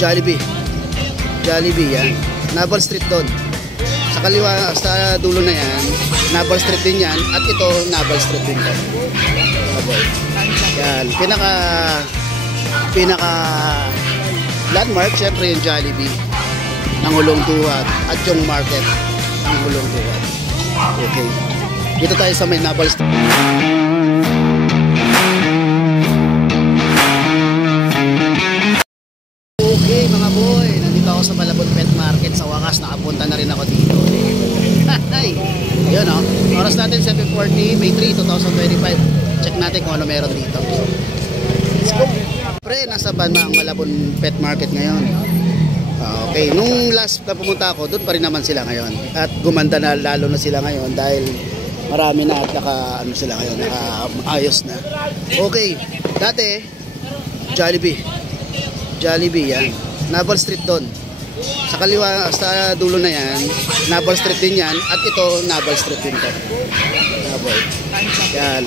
Jollibee. Jollibee yan. Naval Street doon. Sa kaliwa, sa dulo na yan, Naval Street din yan. At ito, Naval Street din to. Yan. Pinaka landmark, syempre yung Jollibee ng Hulong Duhat at yung market ng Hulong Duhat. Okay. Dito tayo sa may Naval Street. Okay mga boy, nandito ako sa Malabon Pet Market. Sa wakas nakapunta na rin ako dito. Yun o, oras natin 7:40, May 3, 2025. Check natin kung ano meron dito. Let's go. Pre, nasa Banma ang Malabon Pet Market ngayon. Okay, nung last na pumunta ako, doon pa rin naman sila ngayon. At gumanda na lalo na sila ngayon dahil marami na at naka-ayos na. Okay, dati Jollibee yan. Naval Street doon. Sa kaliwa, sa dulo na yan, Naval Street din yan. At ito, Naval Street din to. Yan.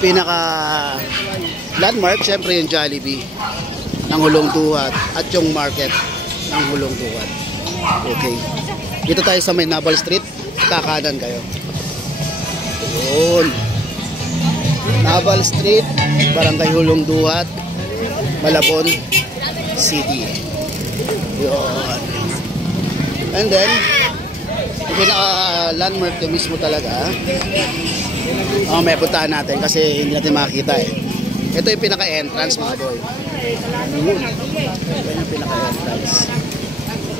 Pinaka landmark, syempre yung Jollibee ng Hulong Duhat at yung market ng Hulong Duhat. Okay. Dito tayo sa may Naval Street. Kakanan kayo. Yun. Naval Street, Barangay Hulong Duhat, Malabon City. Yun. And then, yung pinaka-landmark yung mismo talaga. May puntahan natin kasi hindi natin makikita eh. Ito yung pinaka-entrance mga boy. Yun. Ito yung pinaka-entrance.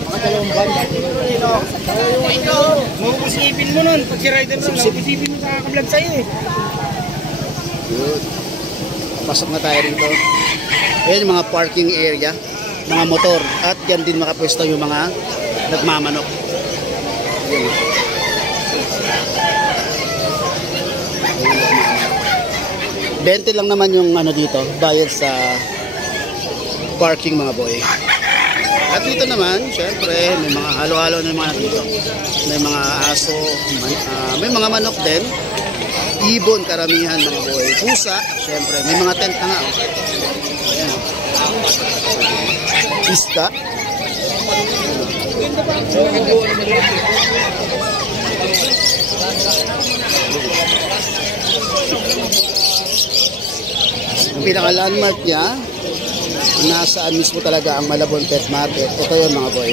Mga dalawang banda. Mauusipin mo nun. Pag si rider nun, mauusipin mo sa kakablog sa'yo eh. Yun. Pasok na tayo rito. Ayan yung mga parking area, mga motor. At yan din makapwesto yung mga nagmamanok. Ayan. 20 lang naman yung ano dito, bayad sa parking mga boy. At dito naman, syempre, may mga halo-halo na mga dito. May mga aso, may mga manok din. Ibon karamihan mga boy. Pusa, syempre, may mga tent na nga. Ayan. Isda. Ang pinaka-landmark niya, nasaan mismo talaga ang Malabon Pet Market. Ito yun mga boy.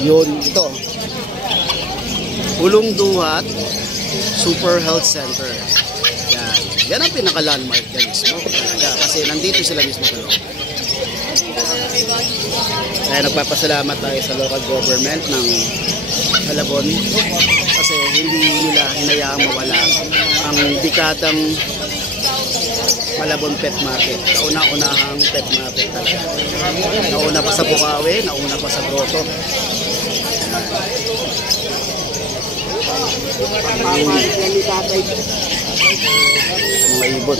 Yun, ito. Hulong Duhat Super Health Center. Yan. Yan ang pinaka-landmark yan mismo. Kasi nandito sila mismo sa loob. Kaya nagpapasalamat tayo sa local government ng Malabon kasi hindi nila hinayaang mawala ang dekadang Malabon Pet Market. Kauna-unahang pet market talaga. Nauna pa sa Bukawi, nauna pa sa Grotto. May ibon.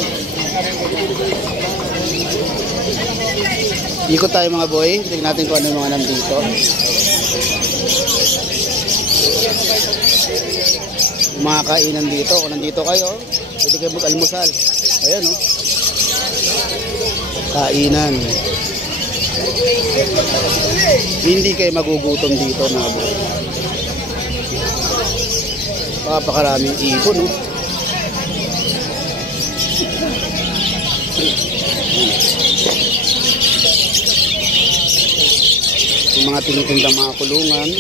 Ikot tayo mga boy. Tingnan natin kung ano yung mga nandito. Mga kainan dito. Kung nandito kayo, pwede kayo mag-almusal. Ayan o. Kainan. Hindi kayo magugutom dito mga boy. Napakaraming ibon o. Yung mga tinitindang mga kulungan.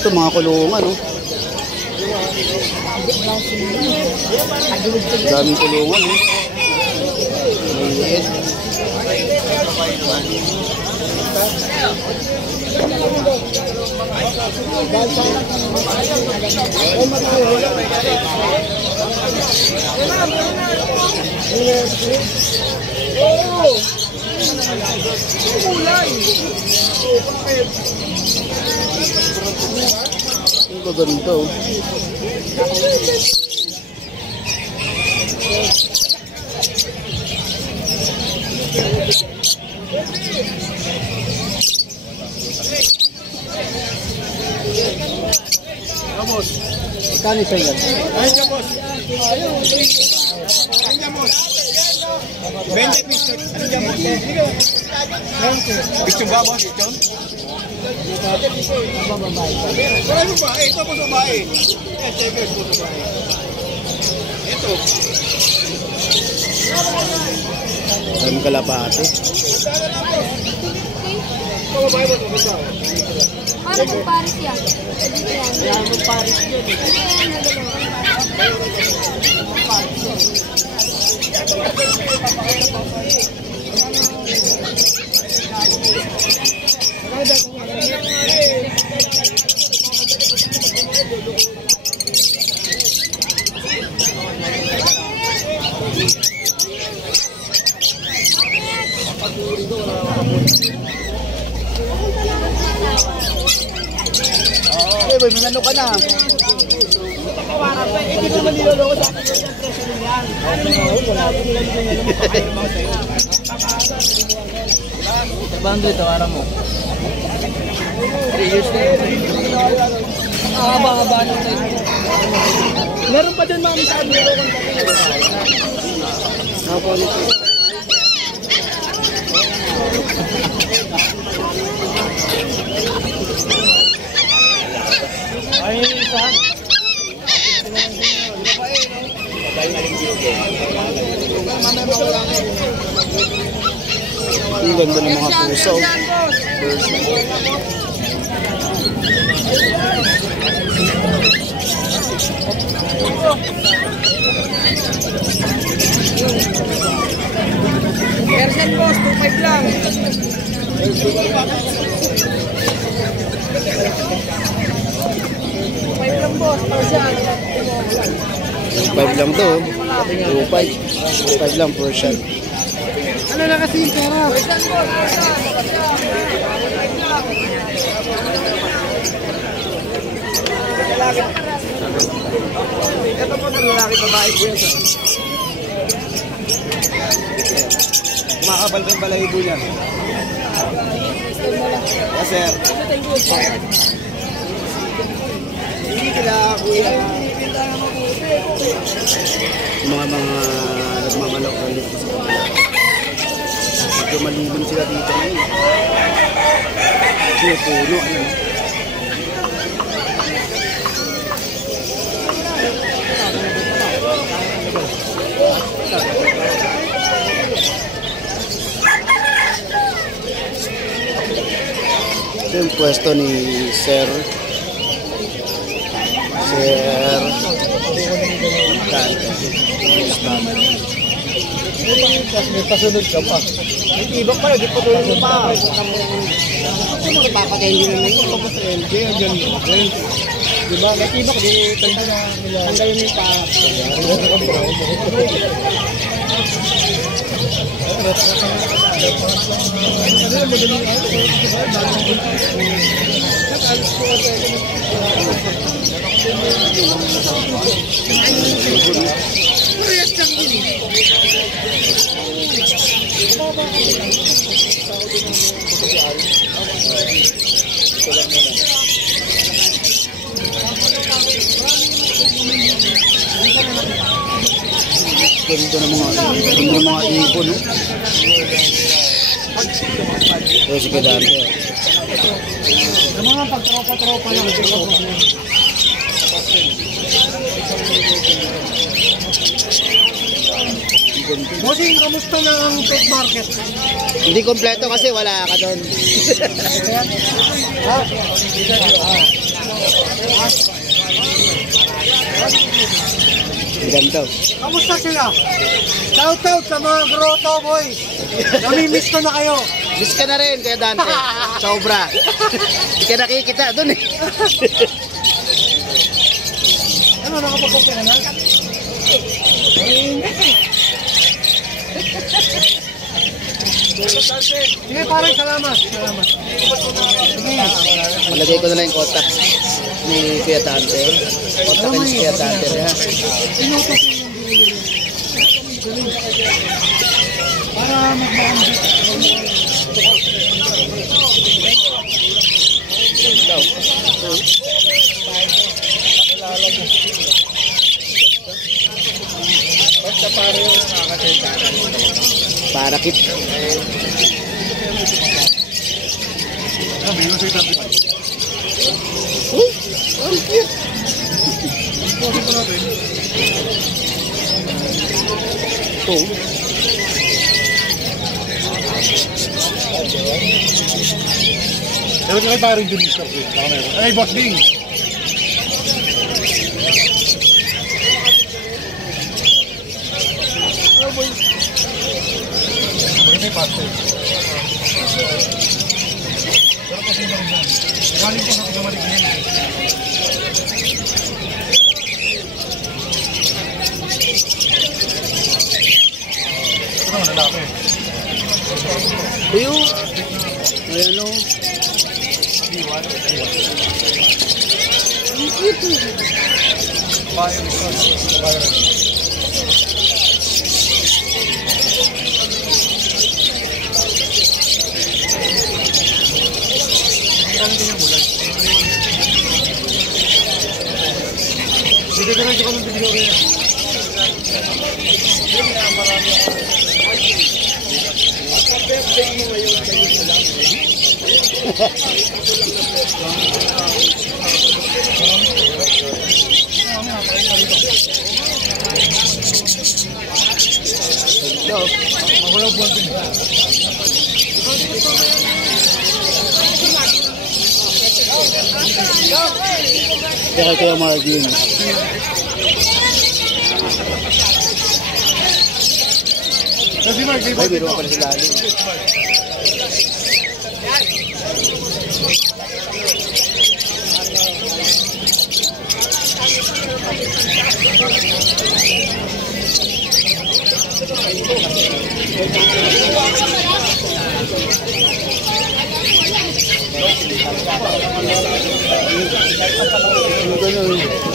Ito mga kulungan oh. Daming kulungan oh. Maliit. Ang gaganda oh. Magkano isa yan? Ayun ka, boss. Ayun ka, boss. 20 piso. Ayun ka, boss. Bichong ba, boss? Bichong? Wala yung babae. Ito po babae. Yan, checkers po babae. Ito. Ang kalapate. Babae mo ito, babae. Para kung Paris yan. Yan, kung Paris yun. Hey, boy, may ano ka na? Hindi ko naman niloloko sa akin yung presyo niyan. Bandit, tawaran mo. Haba-haba nung tayo. Meron pa din mami sa amin. Ay, isa. Ang ganda ng mga puso. Persian boss, 2.5 lang. 2.5 lang boss, Persian. 5 lang to. 2.5. 5 lang per shot. Ano na kasi yung pera? Persian boss, Ito po ng lalaki babae po yan. Kumakabal ng balahibo yan. Yes, sir. Hindi kila kuya. Yung mga nagmamalok ng dito sa kanila. Medyo malibon sila dito ngayon. Kasi puno, ano. Ito yung pwesto ni Sir May pasunod ka pa. May tibak pa, di pa tuloy mo pa. Kasi mo napapatay nyo na yung kapos sa LG. Diba? May tibak, di tanda na nila. Tanda yun yung pa. Ganda ng mga ibon, no? Ito si Kadante. Ang mga pagtropa-tropa lang. Bossing, kamusta na ang pet market? Hindi kompleto kasi wala ka doon. Ganito. Kamusta sila? Shout out sa mga grotto boys. Namimiss ko na kayo. Miss ka na rin, Kuya Dante. Sobra. Hindi ka nakikita doon eh. Ano, nakapagpapin ka na? Sige, parang salamat. Salamat. Malagay ko na lang yung contact ni Kuya Dante. Contact ni Kuya Dante. Ha? Inutos yung binili. Para magbakamit. Ito. para yung nakakasenta. Parakit. May yung 35. Uy! Ang cute! Poso pa natin. Ito. Pero kaya parang din Mr. Queen. Baka meron. Ay, boss ding. Maganda yung pastel. Pero kasi yung marunong. Galing po sa pagkamalik niya. Ito naman, lalaki. Uyo! Ayan o. Iwan. Ang cute o. Bayan ito. Bayan ito. Ang din yung mulay. Sige ka rin ko ng video rin. Mahulaw buwan din. Kaya kaya Marvin. Kasi Mark, di ba? Ay, meron pa rin sila.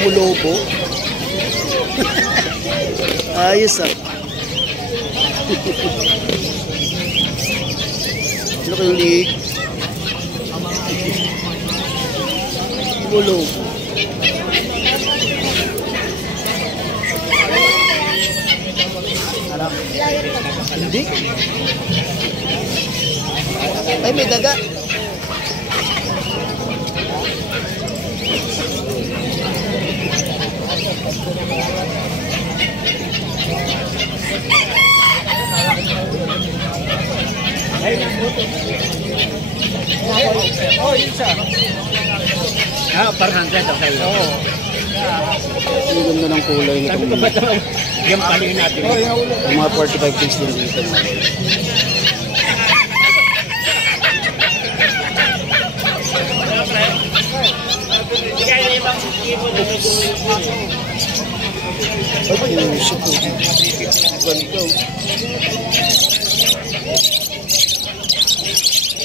Mulobo. Ayos ah. Ano kayong liig? Mulobo. Hindi? Ay, may daga. Oh, yun siya. Parang 100 okay. Oo. Ang ganda ng kulay nitong Yung paling natin. Oh, yung ulo. yung mga 45 pins din dito. Ay, yung shit ko. Ganito.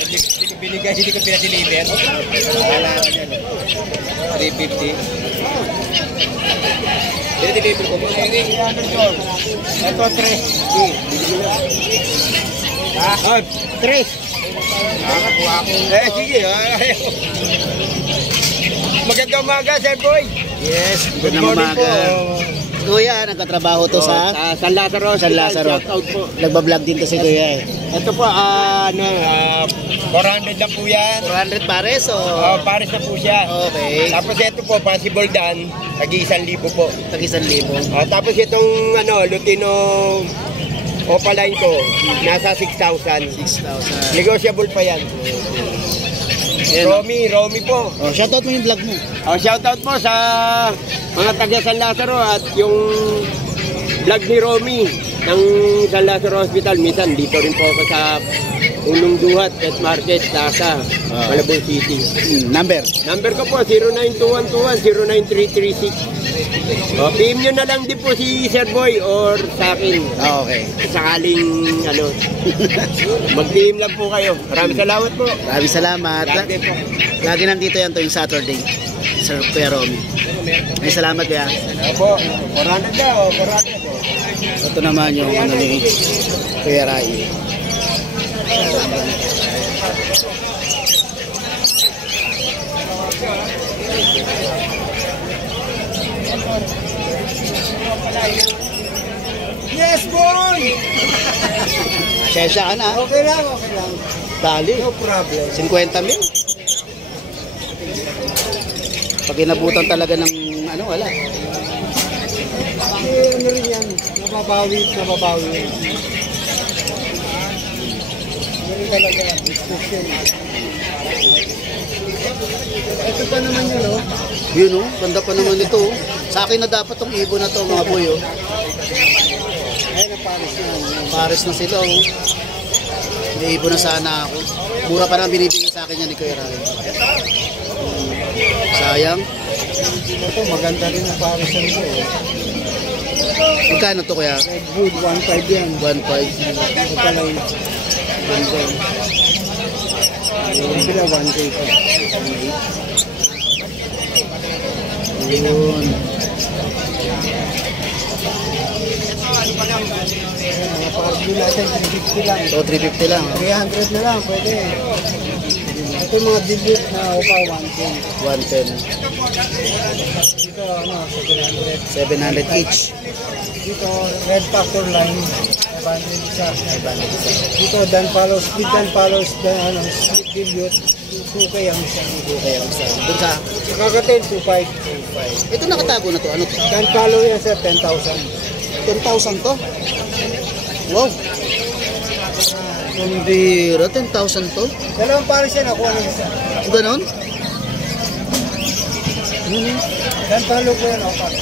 Hindi ko binigay, hindi ko pinadeliver. Wala ka dyan. 350. Pinadeliver ko. Ito, 3. Ah, 3. Nakakuha ko. Sige. Magandang umaga, sir boy. Yes, good na umaga. Kuya, nagkatrabaho to sa San Lazaro. San Lazaro. Shoutout po. Nagbablog din to si Kuya eh. Ito po, 400 lang po yan. 400 pares o? Pares na po siya. Okay. Tapos ito po, possible dan, tag-1,000 po. Tag 1,000. Tapos itong Lutino Opaline ko, nasa 6,000. 6,000. Negotiable pa yan. Yan. Romy po. Oh, shoutout mo yung vlog mo. Shoutout po sa mga taga San Lazaro at yung vlog ni Romy ng San Lazaro Hospital. Minsan dito rin po ako sa Unong Duhat, Pet Market, Tasa, Malabon City. Number? Number ko po, 09221-09336. PM nyo na lang din po si Sir Boy or sa akin. Okay. Sakaling mag-PM lang po kayo. Maraming salamat po. Maraming salamat. Lagi po. Lagi nandito yan tuwing Saturday. Sir Kuya Romy. May salamat Kuya. Opo, 400 daw, 400 po. Ito naman yung ano ni Kuya Rai. Yes, Sensya ka na. Okay lang, okay lang. Dali. No problem. 50 mil. Pag inabutan talaga ng ano, wala. Ano rin yan, nababawi. Ganun talaga, discussion. Ito pa naman yun, oh. Yun oh, ganda pa naman ito oh. Sa akin na dapat tong ibon na to mga boy oh. Ayun ang Paris na. Pares na sila oh. May ibon na sana ako. Mura pa lang binibigyan sa akin yan ni Kuya Ray. Sayang. Ito, maganda rin ang Paris na ito. Magkano to kuya? Good, 1.5 yan. 1.5. Ito pala yun. Ganda. Ito sila 1K pa. Yun. Mga pardo natin, 350 lang. So 350 lang oh. 300 na lang, pwede. Ito yung mga dilute na upa, 1K. 110. Dito, ano, 700. 700 each. Dito, red factor line. 500 isa. Dito, dan follows, speed dan follows, dan, ano, split dilute. 2K ang isa. Okay, ang isa. Doon sa Kakatin, 2.5. ito nakatago na to. Ano to? Dan follow yan sir, 10,000. 10,000 to? Wow. Pambira, 10,000 to? Dalawang pares yan, nakuha ng isa. Ganon? Dan follow ko yan, opat.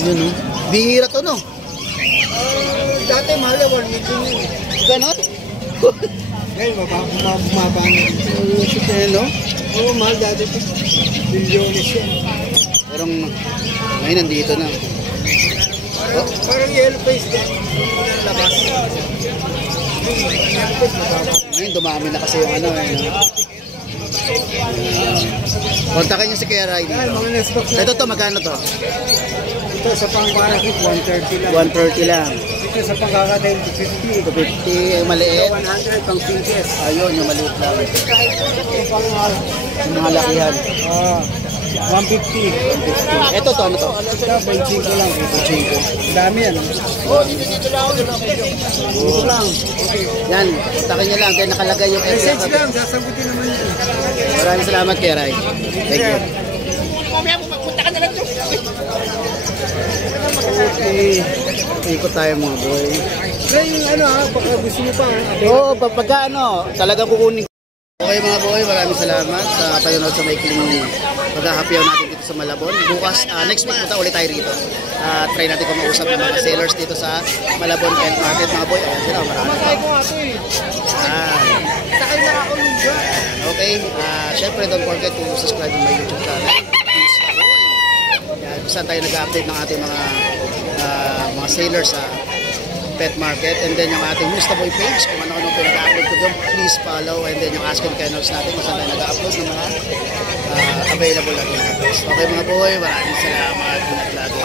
Yun oh. Bihira to no? Dati mahal na 1 million yun. Ganon? Ngayon, bumaba na. No? Oo, mahal dati. Bilyones yan. Pero ngayon nandito na. Oh, Parang yellow face din. Labas. ngayon dumami na kasi yung ano eh. No? Kontakin niyo si Kuya Ray. Dahil mga na-stock na. Ito to, magkano to? Ito sa pangparakit, 130 lang. 130 lang. Ito sa pangkakatayin, 250. 250, yung maliit. 100 pang pinches. Ayun, yung maliit lang. Ito pang mahal. Yung mga lakihan. 150. Ito to, ano to? Ito, 25 lang. 25. Dami yan. Ito lang. Yan, kontakin niyo lang. Kaya nakalagay yung area. Message lang, sasagutin naman yan. Maraming salamat Kuya Ray. Thank you. Okay. Ikot tayo mga boy. Ngayon, ano ha, baka gusto mo pa. Oo, pagka ano, talagang kukunin. Okay mga boy, maraming salamat sa panonood sa maikling paghahapiyaw natin dito sa Malabon. Bukas, next week punta ulit tayo rito. Try natin kung mausap ng mga sellers dito sa Malabon Pet Market mga boy. Ayan sila, marami. Okay, syempre don't forget to subscribe to my YouTube channel. Please, boy. Yan, saan tayo nag-update ng ating mga sellers sa Pet Market, and then yung ating Mr. Boy page, kung ano-ano po nag-upload ko doon, please follow, and then yung Ask and Kennels natin, kung saan tayo nag-upload ng mga available natin. Okay mga boy, maraming salamat. Ingat lagi.